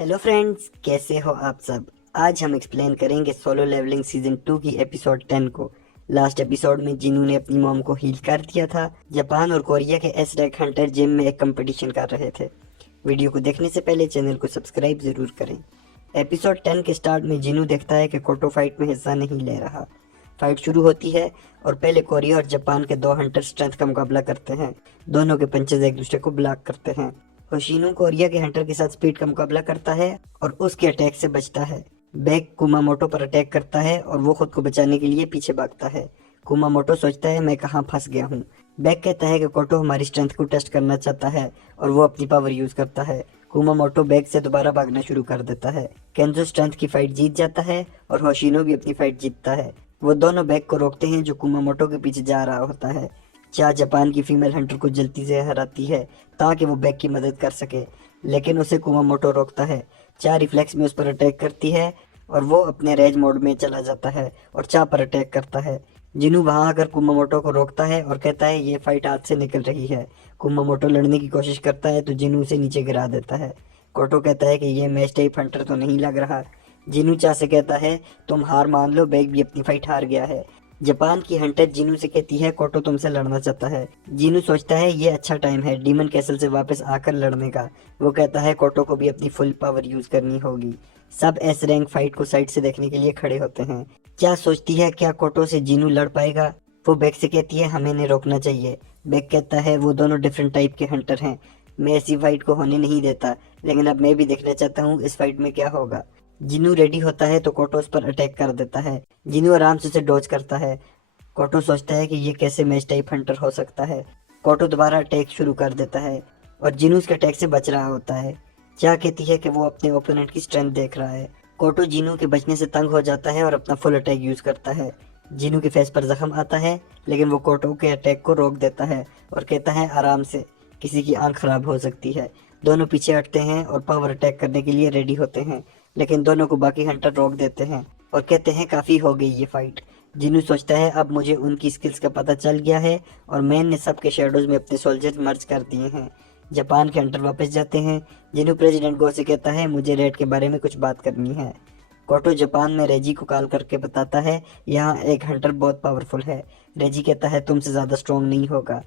Hello friends, कैसे हो आप सब। आज हम एक्सप्लेन करेंगे सोलो लेवलिंग सीजन 2 की एपिसोड 10 को। लास्ट एपिसोड में जिनू ने अपनी मॉम को हील कर दिया था। जापान और कोरिया के एस रैंक हंटर जिम में एक कंपटीशन कर रहे थे। वीडियो को देखने से पहले चैनल को सब्सक्राइब जरूर करें। एपिसोड 10 के स्टार्ट में जिनू देखता है कि कोटो फाइट में हिस्सा नहीं ले रहा। फाइट शुरू होती है और पहले कोरिया और जापान के दो हंटर स्ट्रेंथ का मुकाबला करते हैं। दोनों के पंचेज एक दूसरे को ब्लॉक करते हैं। होशिनो कोरिया के हंटर के साथ स्पीड का मुकाबला करता है और उसके अटैक से बचता है। बैक कुमामोटो पर अटैक करता है और वो खुद को बचाने के लिए पीछे भागता है। कुमामोटो सोचता है मैं कहाँ फंस गया हूँ। बैक कहता है कि कोटो हमारी स्ट्रेंथ को टेस्ट करना चाहता है और वो अपनी पावर यूज करता है। कुमामोटो बैक से दोबारा भागना शुरू कर देता है। केंजो स्ट्रेंथ की फाइट जीत जाता है और होशिनो भी अपनी फाइट जीतता है। वो दोनों बैक को रोकते हैं जो कुमामोटो के पीछे जा रहा होता है। चा जापान की फीमेल हंटर को जल्दी से हराती है ताकि वो बैक की मदद कर सके, लेकिन उसे कुमामोटो रोकता है। चा रिफ्लेक्स में उस पर अटैक करती है और वो अपने रेज मोड में चला जाता है और चा पर अटैक करता है। जिनू वहां आकर कुमामोटो को रोकता है और कहता है ये फाइट हाथ से निकल रही है। कुमामोटो लड़ने की कोशिश करता है तो जिनू उसे नीचे गिरा देता है। कोटो कहता है कि ये मैच टाइप हंटर तो नहीं लग रहा। जिनू चा से कहता है तुम हार मान लो, बैग भी अपनी फाइट हार गया है। जापान की हंटर जिनू से कहती है कोटो तुमसे लड़ना चाहता है। जिनू सोचता है ये अच्छा टाइम है डीमन कैसल से वापस आकर लड़ने का। वो कहता है कोटो को भी अपनी फुल पावर यूज करनी होगी। सब एस रैंक फाइट को साइड से देखने के लिए खड़े होते हैं। क्या सोचती है क्या कोटो से जिनू लड़ पाएगा। वो बेक से कहती है हमें इन्हें रोकना चाहिए। बेक कहता है वो दोनों डिफरेंट टाइप के हंटर हैं, मैं ऐसी फाइट को होने नहीं देता, लेकिन अब मैं भी देखना चाहता हूँ इस फाइट में क्या होगा। जिनू रेडी होता है तो कोटो उस पर अटैक कर देता है। जिनू आराम से उसे डॉज करता है। कोटो सोचता है कि ये कैसे मैच टाइप हंटर हो सकता है। कोटो दोबारा अटैक शुरू कर देता है और जिनू उसके अटैक से बच रहा होता है। क्या कहती है कि वो अपने ओपोनेंट की स्ट्रेंथ देख रहा है। कोटो जिनू के बचने से तंग हो जाता है और अपना फुल अटैक यूज करता है। जिनू के फेस पर जख्म आता है, लेकिन वो कोटो के अटैक को रोक देता है और कहता है आराम से, किसी की आंख खराब हो सकती है। दोनों पीछे हटते हैं और पावर अटैक करने के लिए रेडी होते हैं, लेकिन दोनों को बाकी हंटर रोक देते हैं और कहते हैं काफी हो गई ये फाइट। जिनू सोचता है अब मुझे उनकी स्किल्स का पता चल गया है और मैंने सबके शेडोज में अपने सोल्जर मर्ज कर दिए हैं। जापान के हंटर वापस जाते हैं। जिनू प्रेसिडेंट गो से कहता है मुझे रेड के बारे में कुछ बात करनी है। कोटो जापान में रेजी को कॉल करके बताता है यहाँ एक हंटर बहुत पावरफुल है। रेजी कहता है तुमसे ज्यादा स्ट्रॉन्ग नहीं होगा।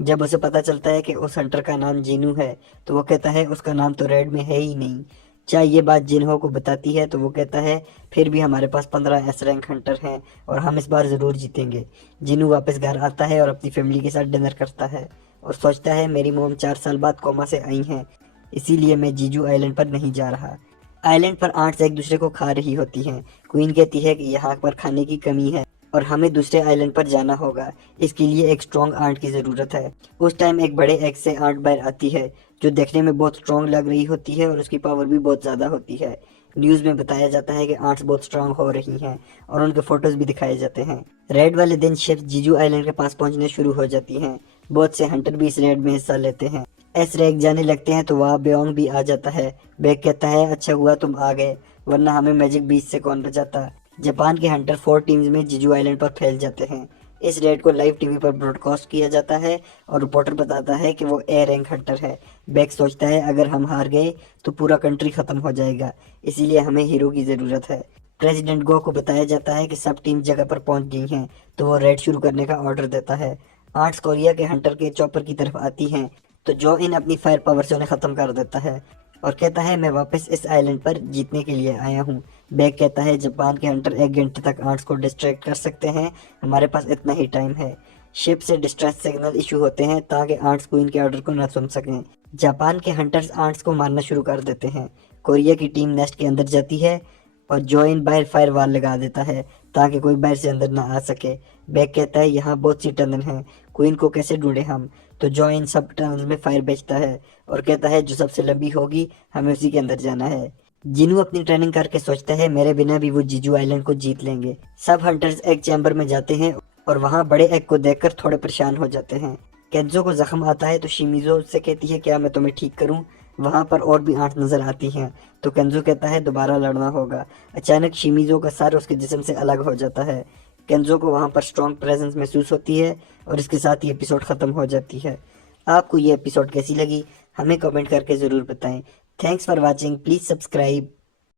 जब उसे पता चलता है कि उस हंटर का नाम जिनू है तो वो कहता है उसका नाम तो रेड में है ही नहीं। चाहे ये बात जिन्हो को बताती है तो वो कहता है फिर भी हमारे पास 15 एस रैंक हंटर हैं और हम इस बार जरूर जीतेंगे। जिनू वापस घर आता है और अपनी फैमिली के साथ डिनर करता है और सोचता है मेरी मोम 4 साल बाद कोमा से आई हैं, इसीलिए मैं जीजू आइलैंड पर नहीं जा रहा। आइलैंड पर आंट्स एक दूसरे को खा रही होती हैं। क्वीन कहती है कि यहाँ पर खाने की कमी है और हमें दूसरे आइलैंड पर जाना होगा, इसके लिए एक स्ट्रॉन्ग आंट की जरूरत है। उस टाइम एक बड़े एग से आंट बाहर आती है जो देखने में बहुत स्ट्रॉन्ग लग रही होती है और उसकी पावर भी बहुत ज्यादा होती है। न्यूज में बताया जाता है कि आंट्स बहुत स्ट्रांग हो रही हैं और उनके फोटोज भी दिखाए जाते हैं। रेड वाले दिन शिप्स जीजू आइलैंड के पास पहुंचने शुरू हो जाती हैं। बहुत से हंटर भी इस रेड में हिस्सा लेते हैं। एस रैंक जाने लगते हैं तो वहाँ बेओंग भी आ जाता है। बेक कहता है अच्छा हुआ तुम आ गए, वरना हमें मैजिक बीच से कौन बचाता। जापान के हंटर 4 टीम्स में जीजू आइलैंड पर फैल जाते हैं। इस रेड को लाइव टीवी पर ब्रॉडकास्ट किया जाता है और रिपोर्टर बताता है कि वो ए रैंक हंटर है। बैक सोचता है अगर हम हार गए तो पूरा कंट्री खत्म हो जाएगा, इसीलिए हमें हीरो की जरूरत है। प्रेसिडेंट गो को बताया जाता है कि सब टीम जगह पर पहुंच गई हैं, तो वो रेड शुरू करने का ऑर्डर देता है। आर्ट्स कोरिया के हंटर के चॉपर की तरफ आती हैं तो जो इन अपनी फायर पावर से उन्हें खत्म कर देता है और कहता है मैं वापस इस आइलैंड पर जीतने के लिए आया हूँ। बैक कहता है जापान के हंटर 1 घंटे तक आर्ट्स को डिस्ट्रैक्ट कर सकते हैं, हमारे पास इतना ही टाइम है। शिप से डिस्ट्रेस सिग्नल इशू होते हैं ताकि आर्ट्स क्वीन के ऑर्डर को न सुन सकें। जापान के हंटर्स आर्ट्स को मारना शुरू कर देते हैं। कोरिया की टीम नेस्ट के अंदर जाती है और जोइन बाहर फायर वाल लगा देता है ताकि कोई बाहर से अंदर ना आ सके। बैक कहता है यहाँ बहुत सी टनल हैं, क्वीन को कैसे ढूंढे हम। तो जोइन सब टनल में फायर बेचता है और कहता है जो सबसे लंबी होगी हमें उसी के अंदर जाना है। जिनू अपनी ट्रेनिंग करके सोचता है मेरे बिना भी वो जीजू आइलैंड को जीत लेंगे। सब हंटर्स एक चैम्बर में जाते हैं और वहाँ बड़े एग को देखकर थोड़े परेशान हो जाते हैं। केंजो को जख्म आता है तो शिमिजो उससे कहती है क्या मैं तुम्हें ठीक करूं। वहाँ पर और भी आंट नजर आती हैं तो केंजो कहता है दोबारा लड़ना होगा। अचानक शिमिजो का सर उसके जिस्म से अलग हो जाता है। केंजो को वहाँ पर स्ट्रॉन्ग प्रेजेंस महसूस होती है और इसके साथ ही एपिसोड खत्म हो जाती है। आपको ये एपिसोड कैसी लगी हमें कमेंट करके ज़रूर बताएं। Thanks for watching, please subscribe.